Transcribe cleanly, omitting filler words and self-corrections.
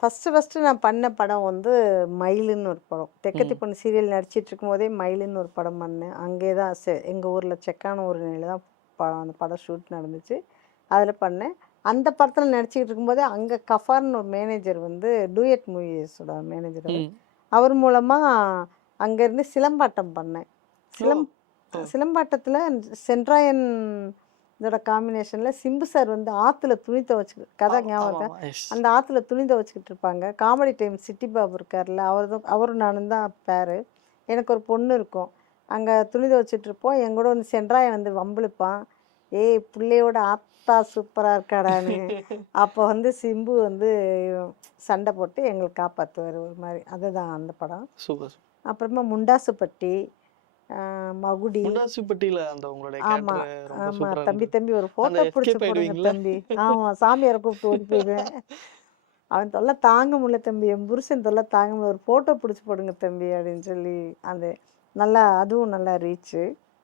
First நான் பண்ண படம் வந்து மயிலுன்னு ஒரு படம். தெக்கத்தி பொண்ணு சீரியல் நடிச்சிட்டு இருக்கும்போதே மயிலுன்னு ஒரு படம் பண்ணேன். அங்கே தான் எங்கள் ஊரில் செக்கானூர்ல தான் அந்த படம் ஷூட் நடந்துச்சு. அதில் பண்ணேன். அந்த படத்தில் நடிச்சிக்கிட்டு இருக்கும்போதே அங்கே கஃபார்னு ஒரு மேனேஜர் வந்து டூயட் மூவிஸோட மேனேஜர் அவர். ம். அவர் மூலமாக அங்கேருந்து சிலம்பாட்டம் பண்ணேன். ஓ! சிலம்பாட்டத்தில் சென்ட்ராயன் இதோட காம்பினேஷனில் சிம்பு சார் வந்து ஆற்றுல துணி துவைச்சிக்கிட்டு கதை ஞாபகம் இருக்கா? ஆமாமா. எஸ். அந்த ஆற்றுல துணி துவைச்சிக்கிட்டு இருப்பாங்க. காமெடி டைம் சிட்டி பாபு இருக்கார்ல, அவரும் நானும் தான் பேர். எனக்கு ஒரு பொண்ணு இருக்கும். அங்கே துணி துவைச்சிட்டு இருப்போம். என் கூட வந்து சென்ட்ராயன் வந்து வம்பிழுப்பான். ஏய் புள்ளையோட ஆத்தா சூப்பராக இருக்காடான்னு. அப்போ வந்து சிம்பு வந்து சண்டை போட்டு எங்களை காப்பாற்றுவார் ஒரு மாதிரி. அதுதான் அந்த படம். சூப்பர். அப்புறமா முண்டாசுப்பட்டி, மகுடி. முண்டாசுப்பட்டியில அந்த உங்களுடைய ஆமா, கேரக்டர் ரொம்ப ஆமா. சூப்பரா தம்பி இருந்தது. தம்பி ஒரு அந்த ஃபோட்டோ பிடிச்சு எஸ்கேப் போடுங்க ஆயிடுவீங்கல்ல? தம்பி. ஆமா, சாமியாரை கூப்பிட்டு ஓடி போயிடுவேன். அவன் தொல்லை தாங்க முடியல தம்பி, என் புருஷன் தொல்லை தாங்க முடியல, ஒரு ஃபோட்டோ பிடிச்சி போடுங்க தம்பி அப்படின்னு சொல்லி. அது நல்லா, அதுவும் நல்லா ரீச்சு.